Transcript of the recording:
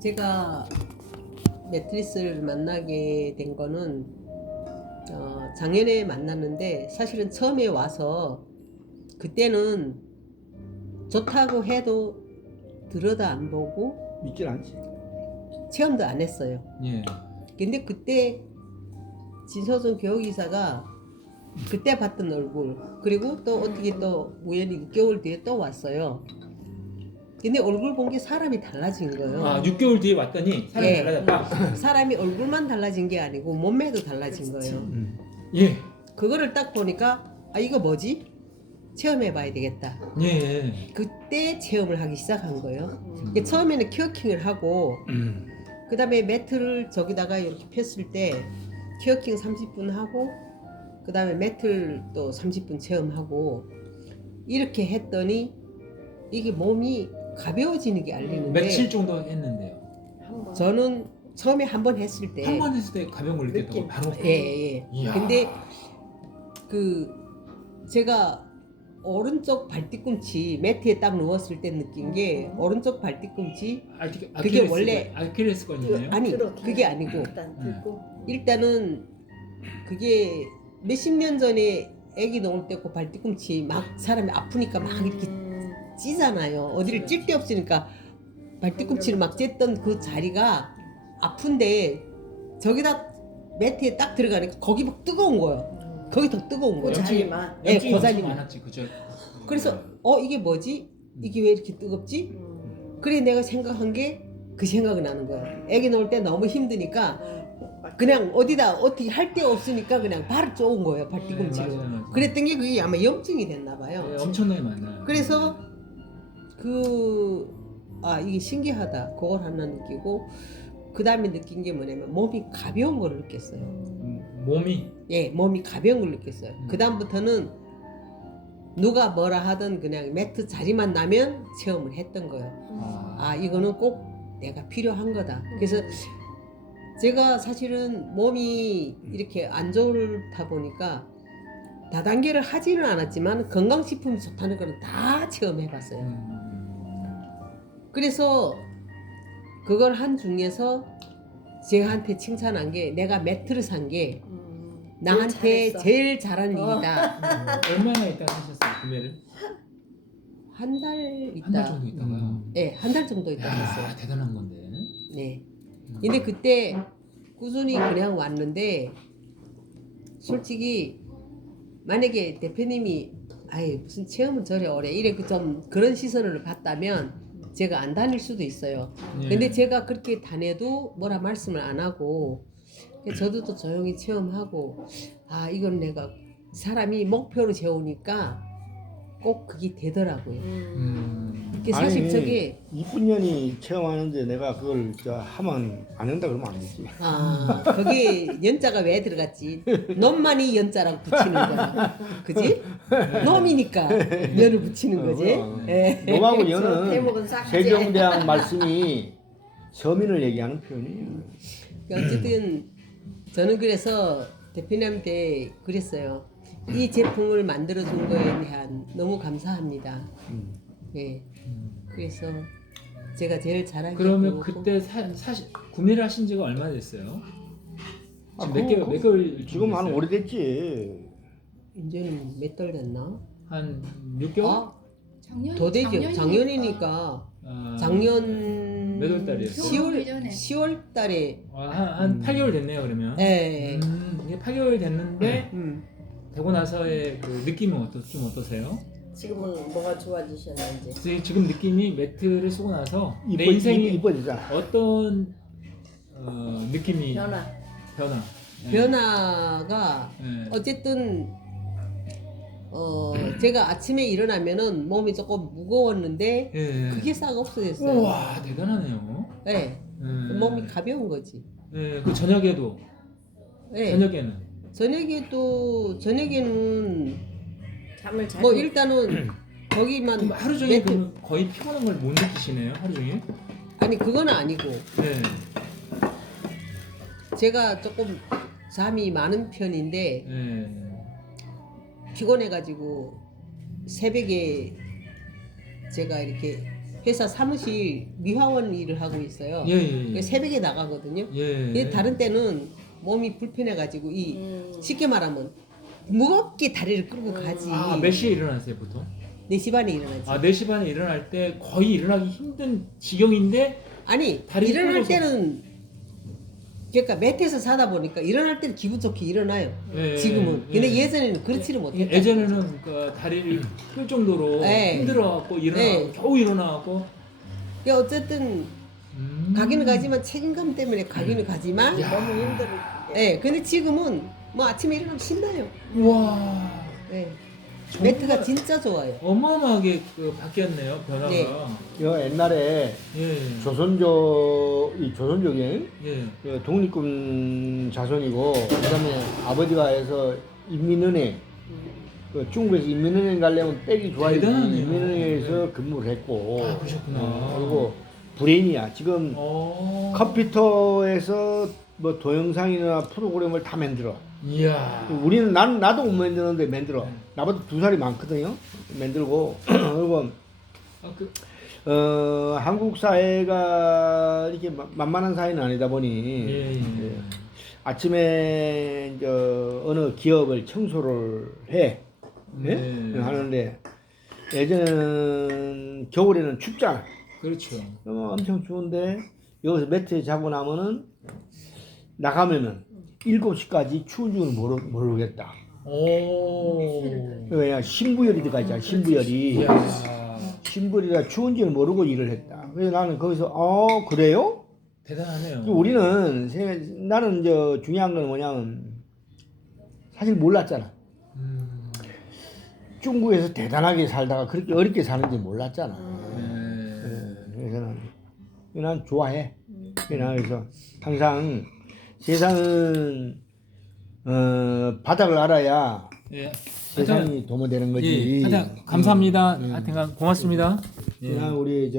제가 매트리스를 만나게 된 거는 작년에 만났는데 사실은 처음에 와서 그때는 좋다고 해도 들여다 안 보고 믿질 않지. 체험도 안 했어요. 예. 근데 그때 진서준 교육이사가 그때 봤던 얼굴 그리고 또 어떻게 또 우연히 6개월 뒤에 또 왔어요. 근데 얼굴 본 게 사람이 달라진 거예요. 아 6개월 뒤에 왔더니 사람이 예. 달라졌다. 사람이 얼굴만 달라진 게 아니고 몸매도 달라진 거예요. 예. 그거를 딱 보니까 아 이거 뭐지? 체험해 봐야 되겠다. 예. 그때 체험을 하기 시작한 거예요. 이게 처음에는 키어킹을 하고 그 다음에 매트를 저기다가 이렇게 폈을 때 키어킹 30분 하고 그 다음에 매트를 또 30분 체험하고 이렇게 했더니 이게 몸이 가벼워지는 게 알리는데 며칠 정도 했는데요. 저는 처음에 한 번 했을 때 한 번 했을 때 가벼운 걸 느꼈다고 느낌. 바로. 예. 이야. 근데 그 제가 오른쪽 발뒤꿈치 매트에 딱 누웠을 때 느낀 게 오른쪽 발뒤꿈치 그게 원래- 아킬레스건이네요. 아니 들어, 그게 아니고 일단 듣고 일단은 그게 몇십 년 전에 아기 놓을 때고 발뒤꿈치 막 사람이 아프니까 막 이렇게 찌잖아요. 어디를 찔 데 없으니까 발뒤꿈치를 막 쨌던 그 자리가 아픈데 저기다 매트에 딱 들어가니까 거기 막 뜨거운 거예요. 거기 더 뜨거운 거예요. 자리만. 예, 염증이 고자리. 엄청 많았지, 그죠? 그래서 이게 뭐지? 이게 왜 이렇게 뜨겁지? 그래 내가 생각한 게 그 생각이 나는 거예요. 아기 놓을 때 너무 힘드니까 그냥 어디다 어떻게 할 데 없으니까 그냥 발을 쪼은 거예요. 발뒤꿈치로. 네, 맞아요. 그랬던 게 그게 아마 염증이 됐나 봐요. 네, 엄청나게 많아요. 그래서 이게 신기하다. 그걸 하나 느끼고 그 다음에 느낀 게 뭐냐면 몸이 가벼운 걸 느꼈어요. 몸이 예, 몸이 가벼운 걸 느꼈어요. 그 다음부터는 누가 뭐라 하든 그냥 매트 자리만 나면 체험을 했던 거예요. 이거는 꼭 내가 필요한 거다. 그래서 제가 사실은 몸이 이렇게 안 좋다 보니까 다단계를 하지는 않았지만 건강식품이 좋다는 거는 다 체험해봤어요. 그래서 그걸 한 중에서 제가한테 칭찬한 게 내가 매트를 산 게 나한테 잘했어. 제일 잘한 일이다. 얼마나 있다가 하셨어요, 구매를? 한 달 한 달 있다. 정도 있다가요. 네, 한 달 정도 있다 했어요. 야, 대단한 건데. 네. 근데 그때 꾸준히 그냥 왔는데 솔직히 만약에 대표님이 아이 무슨 체험은 저래 오래 이래 좀 그런 시선을 받다면 제가 안 다닐 수도 있어요. 예. 근데 제가 그렇게 다녀도 뭐라 말씀을 안 하고 저도 또 조용히 체험하고 이건 내가 사람이 목표를 세우니까 꼭 그게 되더라고요. 이게 사실 아니, 저게 이쁜 년이 체험하는데 내가 그걸 하면 안 된다 그러면 안 되지. 거기 연자가 왜 들어갔지? 놈만이 연자라고 붙이는 거야. 그지? 놈이니까 연을 붙이는 거지. 예. 놈하고 저 연은 대목은 싹지. 세종대왕 말씀이 서민을 얘기하는 표현이에요. 어쨌든 저는 그래서 대표님한테 그랬어요. 이 제품을 만들어준 거에 대한 너무 감사합니다. 예. 그래서 제가 제일 잘하게 그러면 보고 그때 구매를 하신 지가 얼마 됐어요? 지금 몇 그럼 개월 지금 한 됐어요? 오래됐지. 이제는 몇 달 됐나? 한 6개월? 더 되죠. 작년이니까 작년 몇월 달이에요? 10월 달에 한 8개월 됐네요, 그러면. 예. 이게 8개월 됐는데 음. 되고 나서의 그 느낌은 좀 어떠세요? 지금은 뭐가 좋아지셨는지. 지금 느낌이 매트를 쓰고 나서 내 인생이 이뻐지잖아. 어떤 느낌이 변화. 네. 변화가 네. 어쨌든 제가 아침에 일어나면은 몸이 조금 무거웠는데 예. 그게 싹 없어졌어요. 우와 대단하네요. 네. 몸이 가벼운 거지. 네, 그 저녁에도 네. 저녁에는 잠을 잘. 뭐 일단은 거기만 그럼 하루 종일 매트- 그러면 거의 피곤한 걸 못 느끼시네요, 하루 종일? 아니 그건 아니고 네. 제가 조금 잠이 많은 편인데 네. 피곤해가지고 새벽에 제가 이렇게 회사 사무실 미화원 일을 하고 있어요. 예, 예, 예. 새벽에 나가거든요. 예. 근데 다른 때는 몸이 불편해가지고 쉽게 말하면 무겁게 다리를 끌고 가지. 아, 몇 시에 일어나세요, 보통? 4시 반에 일어나지. 아, 4시 반에 일어날 때 거의 일어나기 힘든 지경인데 아니 다리를 일어날 끌고서. 때는 그러니까 매트에서 자다 보니까 일어날 때는 기분 좋게 일어나요. 예, 지금은. 예. 근데 예전에는 그렇지를 못했다. 예전에는 그 다리를 끌 정도로 예. 힘들어갖고 일어나고 예. 겨우 일어나고 그러니까 어쨌든 가기는 가지만 책임감 때문에 가기는 가지만 야. 너무 힘들을 예, 근데 지금은 뭐 아침에 일어나면 신나요. 와 예. 정말 매트가 진짜 좋아요. 어마어마하게 그 바뀌었네요 변화가. 네. 여 옛날에 예. 이 조선족이 예. 그 독립군 자손이고 그다음에 아버지가 해서 인민은행 그 중국에서 인민은행 가려면 백이 좋아야지 대단하네요. 인민은행에서 근무를 했고 아, 그러셨구나. 그리고 브레인이야 지금 컴퓨터에서 뭐 동영상이나 프로그램을 다 만들어. 이야. 우리는 나도 못 만드는데 만들어. 나보다 2살이 많거든요. 만들고 그리고 아, 그, 한국 사회가 이렇게 만만한 사회는 아니다 보니 예, 예. 아침에 이제 어느 기업을 청소를 해. 예? 네. 하는데 예전에는 겨울에는 춥잖아. 그렇죠. 엄청 추운데 여기서 매트에 자고 나면은 나가면은 7시까지 추운 줄은 모르겠다. 오. 왜냐 신부열이 들어가 있잖아. 신부열이. 이야. 신부열이라 추운지는 모르고 일을 했다. 그래서 나는 거기서 그래요? 대단하네요. 우리는 나는 중요한 건 뭐냐면 사실 몰랐잖아. 중국에서 대단하게 살다가 그렇게 어렵게 사는지 몰랐잖아. 그래서 난 좋아해. 그래서 항상 세상은 바닥을 알아야 예. 세상이 도모되는 거지. 예. 하여튼 감사합니다. 하여튼 고맙습니다. 예. 그냥 우리